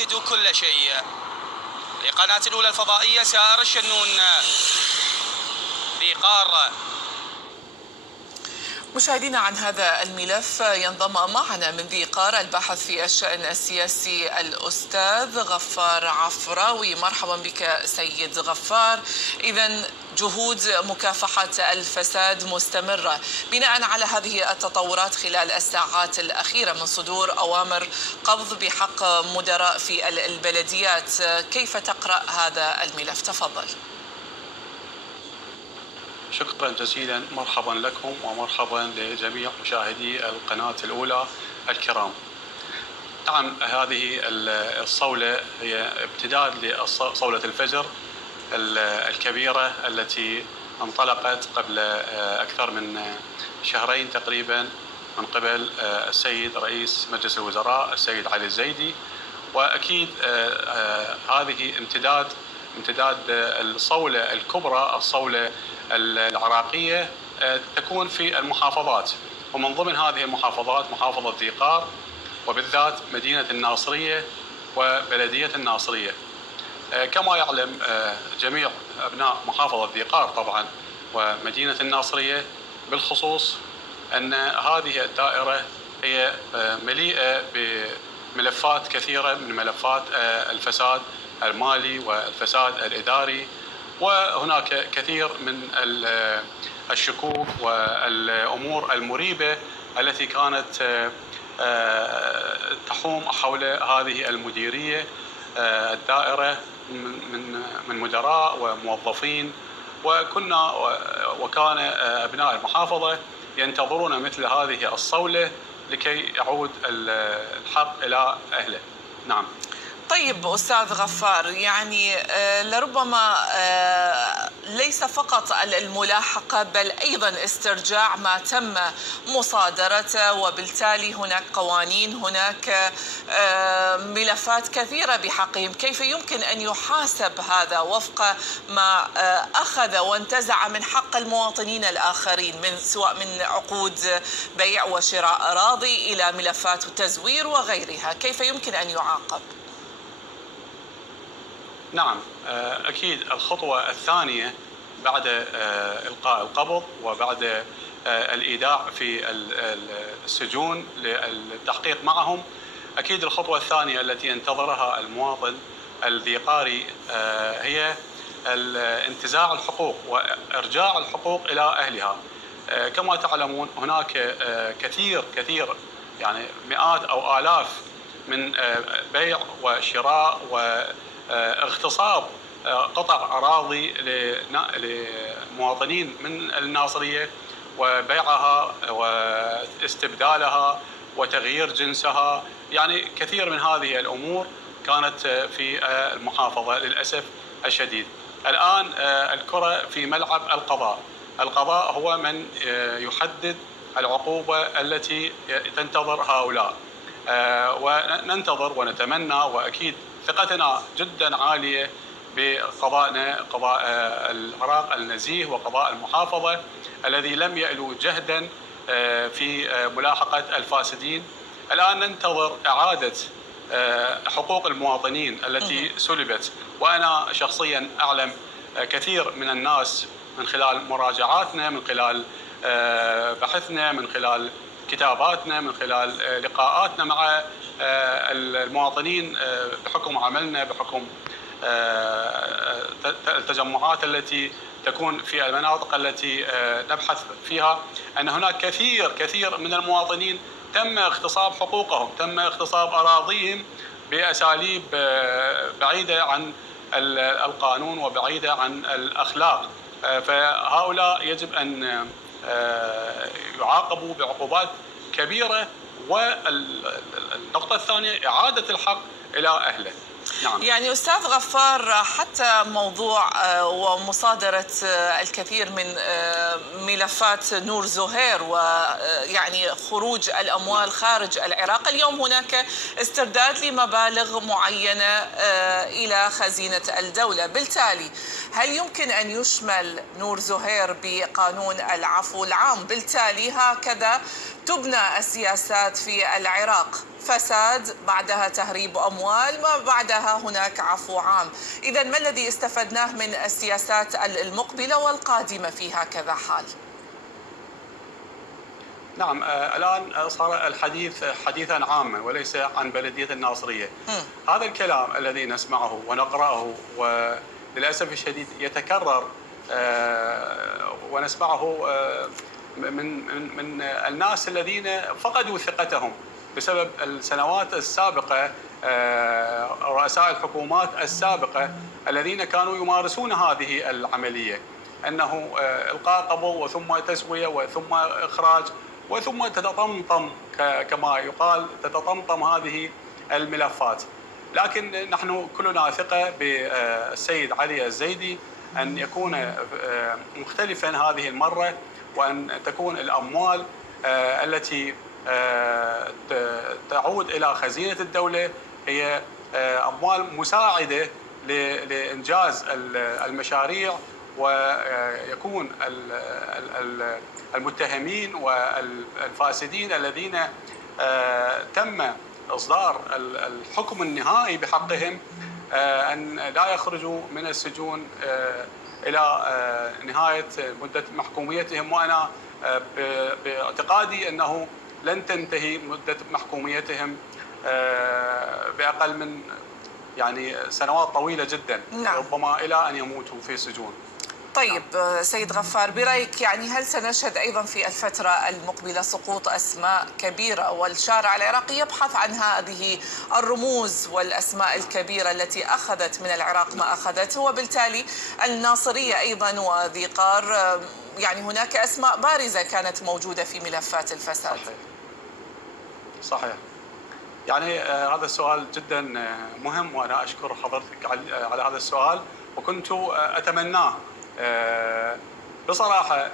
يحدد كل شيء. لقناة الأولى الفضائية سائر الشنون، ذيقار. مشاهدينا، عن هذا الملف ينضم معنا من ذيقار الباحث في الشأن السياسي الأستاذ غفار عفراوي. مرحبا بك سيد غفار. إذن جهود مكافحة الفساد مستمرة بناء على هذه التطورات خلال الساعات الأخيرة من صدور أوامر قبض بحق مدراء في البلديات. كيف تقرأ هذا الملف؟ تفضل. شكرا جزيلا، مرحبا لكم ومرحبا لجميع مشاهدي القناة الأولى الكرام. نعم، هذه الصولة هي امتداد لصولة الفجر الكبيرة التي انطلقت قبل أكثر من شهرين تقريبا من قبل السيد رئيس مجلس الوزراء السيد علي الزيدي. وأكيد هذه امتداد الصولة الكبرى، الصولة العراقية، تكون في المحافظات، ومن ضمن هذه المحافظات محافظة ذيقار، وبالذات مدينة الناصرية وبلدية الناصرية. كما يعلم جميع أبناء محافظة ذيقار طبعا ومدينة الناصرية بالخصوص أن هذه الدائرة هي مليئة بملفات كثيرة من ملفات الفساد المالي والفساد الإداري، وهناك كثير من الشكوك والأمور المريبة التي كانت تحوم حول هذه المديرية الدائرة من مدراء وموظفين. وكان أبناء المحافظة ينتظرون مثل هذه الصولة لكي يعود الحق إلى أهله. نعم. طيب أستاذ غفار، يعني لربما ليس فقط الملاحقة بل أيضا استرجاع ما تم مصادرته، وبالتالي هناك قوانين، هناك ملفات كثيرة بحقهم. كيف يمكن أن يحاسب هذا وفق ما أخذ وانتزع من حق المواطنين الآخرين، سواء من عقود بيع وشراء أراضي إلى ملفات التزوير وغيرها؟ كيف يمكن أن يعاقب؟ نعم، أكيد الخطوة الثانية بعد إلقاء القبض وبعد الإيداع في السجون للتحقيق معهم، أكيد الخطوة الثانية التي ينتظرها المواطن الذيقاري هي انتزاع الحقوق وإرجاع الحقوق إلى أهلها. كما تعلمون هناك كثير يعني مئات أو آلاف من بيع وشراء واغتصاب قطع أراضي لمواطنين من الناصرية، وبيعها واستبدالها وتغيير جنسها. يعني كثير من هذه الأمور كانت في المحافظة للأسف الشديد. الآن الكرة في ملعب القضاء. القضاء هو من يحدد العقوبة التي تنتظر هؤلاء، وننتظر ونتمنى، وأكيد ثقتنا جدا عالية بقضائنا، قضاء العراق النزيه وقضاء المحافظة الذي لم يألو جهدا في ملاحقة الفاسدين. الآن ننتظر إعادة حقوق المواطنين التي سلبت. وأنا شخصيا أعلم كثير من الناس من خلال مراجعاتنا، من خلال بحثنا، من خلال كتاباتنا، من خلال لقاءاتنا مع المواطنين بحكم عملنا، بحكم التجمعات التي تكون في المناطق التي نبحث فيها، أن هناك كثير من المواطنين تم اغتصاب حقوقهم، تم اغتصاب أراضيهم بأساليب بعيدة عن القانون وبعيدة عن الأخلاق. فهؤلاء يجب أن يعاقبوا بعقوبات كبيرة. والنقطة الثانية إعادة الحق إلى أهله. نعم. يعني أستاذ غفار، حتى موضوع ومصادرة الكثير من ملفات نور زهير ويعني خروج الأموال خارج العراق، اليوم هناك استرداد لمبالغ معينة إلى خزينة الدولة. بالتالي هل يمكن أن يشمل نور زهير بقانون العفو العام؟ بالتالي هكذا تبنى السياسات في العراق. فساد، بعدها تهريب أموال، ما بعدها هناك عفو عام. إذا ما الذي استفدناه من السياسات المقبلة والقادمة في هكذا حال؟ نعم، الآن صار الحديث حديثا عاما وليس عن بلدية الناصرية. هذا الكلام الذي نسمعه ونقرأه وللأسف الشديد يتكرر، ونسمعه من الناس الذين فقدوا ثقتهم بسبب السنوات السابقة، رؤساء الحكومات السابقة الذين كانوا يمارسون هذه العملية، أنه إلقاء قبض وثم تسوية وثم إخراج وثم تتطمطم، كما يقال تتطمطم هذه الملفات. لكن نحن كلنا ثقة بالسيد علي الزيدي أن يكون مختلفا هذه المرة، وأن تكون الأموال التي تعود إلى خزينة الدولة هي أموال مساعدة لإنجاز المشاريع، ويكون المتهمين والفاسدين الذين تم إصدار الحكم النهائي بحقهم أن لا يخرجوا من السجون إلى نهاية مدة محكوميتهم. وأنا باعتقادي أنه لن تنتهي مدة محكوميتهم بأقل من سنوات طويلة جدا. نعم. ربما إلى أن يموتوا في السجون. طيب سيد غفار، برأيك هل سنشهد أيضا في الفترة المقبلة سقوط أسماء كبيرة، والشارع العراقي يبحث عن هذه الرموز والأسماء الكبيرة التي أخذت من العراق ما أخذته، وبالتالي الناصرية أيضا وذي قار، هناك أسماء بارزة كانت موجودة في ملفات الفساد؟ صحيح. هذا السؤال جدا مهم، وأنا أشكر حضرتك على هذا السؤال، وكنت أتمناه بصراحة.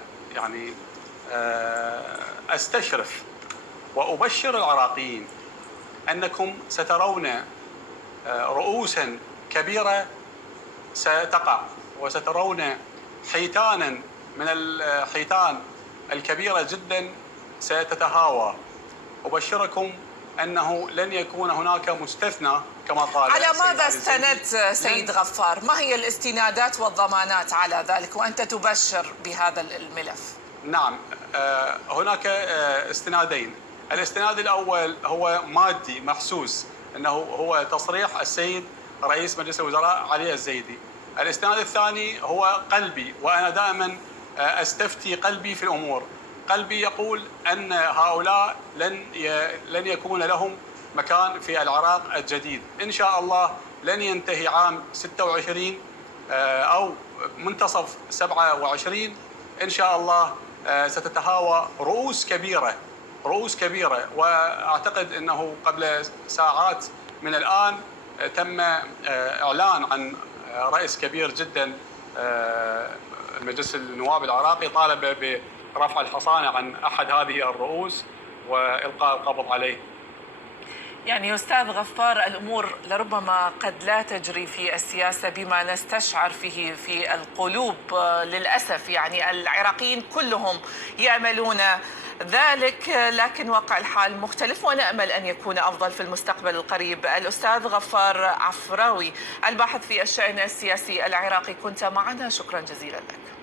أستشرف وأبشر العراقيين أنكم سترون رؤوسا كبيرة ستقع، وسترون حيتانا من الحيتان الكبيرة جدا ستتهاوى. أبشركم أنه لن يكون هناك مستثنى كما قال. على ماذا استندت سيد غفار؟ ما هي الاستنادات والضمانات على ذلك وأنت تبشر بهذا الملف؟ نعم، هناك استنادين. الاستناد الأول هو مادي محسوس، أنه هو تصريح السيد رئيس مجلس الوزراء علي الزيدي. الاستناد الثاني هو قلبي، وأنا دائما أستفتي قلبي في الأمور. قلبي يقول أن هؤلاء لن يكون لهم مكان في العراق الجديد. إن شاء الله لن ينتهي عام 26 أو منتصف 27، إن شاء الله ستتهاوى رؤوس كبيرة. وأعتقد أنه قبل ساعات من الآن تم إعلان عن رئيس كبير جدا مجلس النواب العراقي طالب برفع الحصانة عن أحد هذه الرؤوس وإلقاء القبض عليه. أستاذ غفار، الأمور لربما قد لا تجري في السياسة بما نستشعر فيه في القلوب للأسف. العراقيين كلهم يأملون ذلك، لكن واقع الحال مختلف، ونأمل أن يكون أفضل في المستقبل القريب. الأستاذ غفار عفراوي، الباحث في الشأن السياسي العراقي، كنت معنا، شكرا جزيلا لك.